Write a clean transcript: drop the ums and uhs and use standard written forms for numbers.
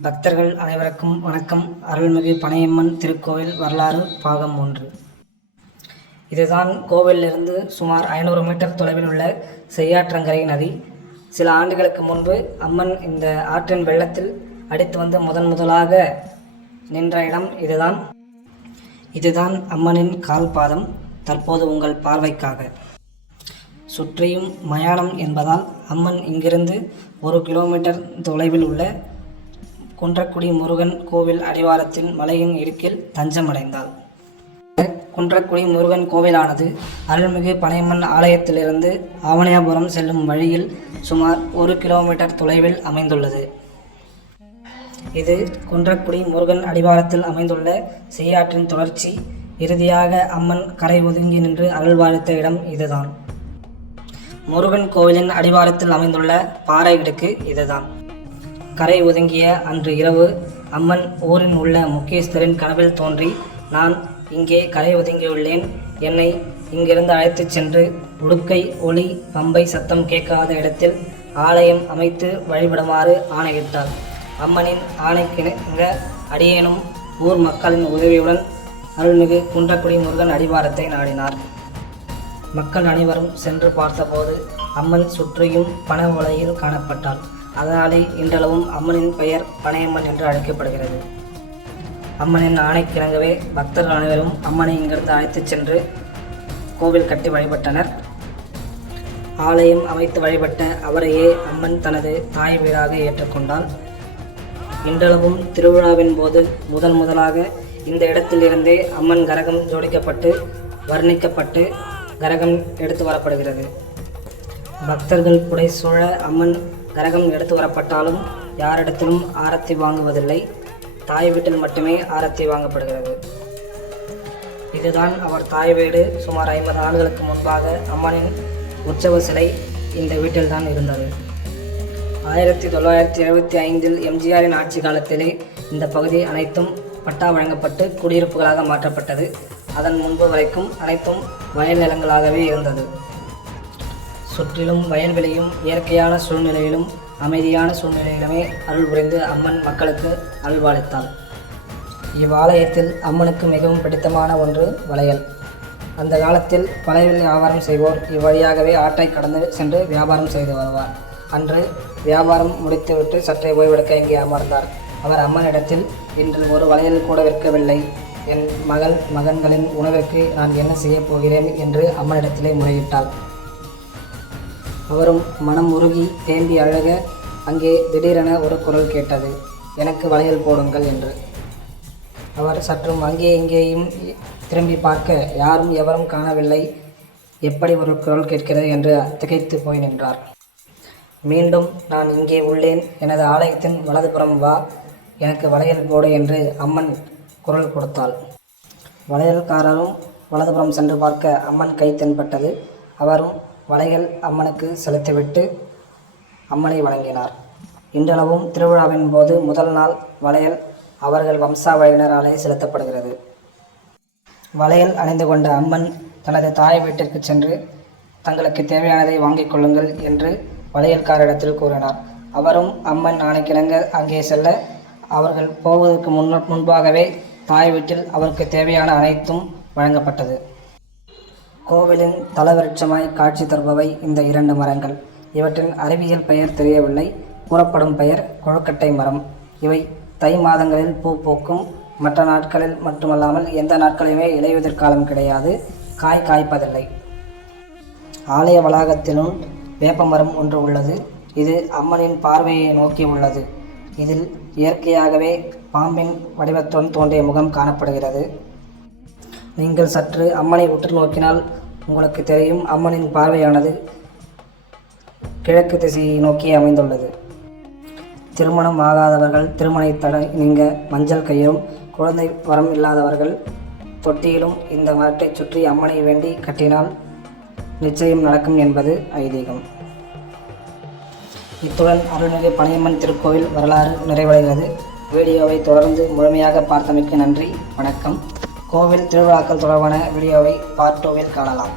பக்தர்கள் அனைவருக்கும் வணக்கம். அருள்மிகு பனையம்மன் திருக்கோவில் வரலாறு பாகம் 1. இதுதான் கோவிலிலிருந்து சுமார் 500 மீட்டர் தொலைவில் உள்ள செய்யாற்றங்கரை நதி. சில ஆண்டுகளுக்கு முன்பு அம்மன் இந்த ஆற்றின் வெள்ளத்தில் அடித்து வந்து முதலாக நின்ற இடம் இதுதான் அம்மனின் கால் பாதம். தற்போது உங்கள் பார்வைக்காக. சுற்றியும் மயானம் என்பதால் அம்மன் இங்கிருந்து 1 கிலோமீட்டர் தொலைவில் உள்ள குன்றக்குடி முருகன் கோவில் அடிவாரத்தில் மலையின் இடுக்கில் தஞ்சமடைந்தாள். குன்றக்குடி முருகன் கோவிலானது அருள்மிகு பனையம்மன் ஆலயத்திலிருந்து ஆவணியாபுரம் செல்லும் வழியில் சுமார் 1 கிலோமீட்டர் தொலைவில் அமைந்துள்ளது. இது குன்றக்குடி முருகன் அடிவாரத்தில் அமைந்துள்ள செய்யாற்றின் தொடர்ச்சி. இறுதியாக அம்மன் கரை ஒதுங்கி நின்று அருள்வாளித்த இடம் இதுதான். முருகன் கோவிலின் அடிவாரத்தில் அமைந்துள்ள பாறை இடுக்கு இதுதான். கரை ஒதுங்கிய அன்று இரவு அம்மன் ஊரின் உள்ள முக்கியஸ்தரின் கனவில் தோன்றி, நான் இங்கே கரை ஒதுங்கியுள்ளேன், என்னை இங்கிருந்து அழைத்துச் சென்று உடுக்கை ஒளி பம்பை சத்தம் கேட்காத இடத்தில் ஆலயம் அமைத்து வழிபடுமாறு ஆணையிட்டார். அம்மனின் ஆணைக்கிணங்க அடியேனும் ஊர் மக்களின் உதவியுடன் அருள்மிகு குன்றக்குடி முருகன் அடிவாரத்தை நாடினார். மக்கள் அனைவரும் சென்று பார்த்தபோது அம்மன் சுற்றியும் பண ஓலையில் காணப்பட்டாள். அதனாலே இன்றளவும் அம்மனின் பெயர் பனையம்மன் என்று அழைக்கப்படுகிறது. அம்மனின் ஆணைக்கிணங்கவே பக்தர்கள் அனைவரும் அம்மனை இங்கிருந்து அழைத்துச் சென்று கோவில் கட்டி வழிபட்டனர். ஆலயம் அமைத்து வழிபட்ட அவரையே அம்மன் தனது தாய் வீடாக ஏற்றுக்கொண்டாள். இன்றளவும் திருவிழாவின் போது முதலாக இந்த இடத்திலிருந்தே அம்மன் கரகம் ஜோடிக்கப்பட்டு வர்ணிக்கப்பட்டு கரகம் எடுத்து வரப்படுகிறது. பக்தர்கள் புடை சூழ அம்மன் கரகம் எடுத்து வரப்பட்டாலும் யாரிடத்திலும் ஆரத்தி வாங்குவதில்லை. தாய் வீட்டில் மட்டுமே ஆரத்தி வாங்கப்படுகிறது. இதுதான் அவர் தாய் வீடு. சுமார் 50 ஆண்டுகளுக்கு முன்பாக அம்மனின் உற்சவ சிலை இந்த வீட்டில்தான் இருந்தது. 1975இல் எம்ஜிஆரின் ஆட்சி காலத்திலே இந்த பகுதி அனைத்தும் பட்டா வழங்கப்பட்டு குடியிருப்புகளாக மாற்றப்பட்டது. அதன் முன்பு வரைக்கும் அனைத்தும் வயல் நிலங்களாகவே இருந்தது. சுற்றிலும் வயல்வெளியும் இயற்கையான சூழ்நிலையிலும் அமைதியான சூழ்நிலையிலுமே அருள் புரிந்து அம்மன் மக்களுக்கு அருள்பாலித்தாள். இவ்வாலயத்தில் அம்மனுக்கு மிகவும் பிடித்தமான ஒன்று வளையல். அந்த காலத்தில் வளையல் வியாபாரம் செய்வோர் இவ்வழியாகவே ஆற்றை கடந்து சென்று வியாபாரம் செய்து வருவார். அன்று வியாபாரம் முடித்துவிட்டு சற்றே ஓய்வெடுக்க இங்கே அமர்ந்தார். அவர் அம்மனிடத்தில், இன்று ஒரு வளையல் கூட விற்கவில்லை, என் மகன்களின் உணவிற்கு நான் என்ன செய்யப் போகிறேன் என்று அம்மனிடத்திலே முறையிட்டாள். அவரும் மனம் உருகி தேம்பி அழக அங்கே திடீரென ஒரு குரல் கேட்டது, எனக்கு வளையல் போடுங்கள் என்று. அவர் சற்றும் அங்கே இங்கேயும் திரும்பி பார்க்க யாரும் எவரும் காணவில்லை. எப்படி ஒரு குரல் கேட்கிறது என்று திகைத்து போய் நின்றார். மீண்டும், நான் இங்கே உள்ளேன், எனது ஆலயத்தின் வலதுபுறம் வா, எனக்கு வளையல் போடு என்று அம்மன் குரல் கொடுத்தாள். வளையல்காரரும் வலதுபுறம் சென்று பார்க்க அம்மன் கை தென்பட்டது. அவரும் வளையல் அம்மனுக்கு செலுத்திவிட்டு அம்மனை வணங்கினார். இன்றளவும் திருவிழாவின் போது முதல் நாள் வளையல் அவர்கள் வம்சாவழியினராலே செலுத்தப்படுகிறது. வளையல் அணிந்து கொண்ட அம்மன் தனது தாய் வீட்டிற்கு சென்று தங்களுக்கு தேவையானதை வாங்கிக் கொள்ளுங்கள் என்று வளையல்காரிடத்தில் கூறினார். அவரும் அம்மன் ஆணைக்கிணங்க அங்கே செல்ல, அவர்கள் போவதற்கு முன்பாகவே தாய் வீட்டில் அவருக்கு தேவையான அனைத்தும் வழங்கப்பட்டது. கோவிலின் தலவிருட்சமாய் காட்சி தருபவை இந்த 2 மரங்கள். இவற்றின் அறிவியல் பெயர் தெரியவில்லை. கூறப்படும் பெயர் கொழுக்கட்டை மரம். இவை தை மாதங்களில் பூ பூக்கும். மற்ற நாட்களில் மட்டுமல்லாமல் எந்த நாட்களிலுமே இலையுதிர் காலம் கிடையாது. காய் காய்ப்பதில்லை. ஆலய வளாகத்திலும் வேப்ப மரம் ஒன்று உள்ளது. இது அம்மனின் பார்வையை நோக்கி உள்ளது. இதில் இயற்கையாகவே பாம்பின் வடிவத்துடன் தோன்றிய முகம் காணப்படுகிறது. நீங்கள் சற்று அம்மனை உற்று நோக்கினால் உங்களுக்கு தெரியும், அம்மனின் பார்வையானது கிழக்கு திசையை நோக்கி அமைந்துள்ளது. திருமணம் ஆகாதவர்கள் திருமண தடை நீங்க மஞ்சள் கயிறும், குழந்தை வரம் இல்லாதவர்கள் தொட்டியிலும் இந்த மரத்தை சுற்றி அம்மனை வேண்டி கட்டினால் நிச்சயம் நடக்கும் என்பது ஐதீகம். இத்துடன் அருள்மிகு பனையம்மன் திருக்கோவில் வரலாறு நிறைவடைகிறது. வீடியோவை தொடர்ந்து முழுமையாக பார்த்தமைக்கு நன்றி. வணக்கம். கோவில் திருவிழாக்கள் தொடர்பான வீடியோவை பார்ட் 2ல் காணலாம்.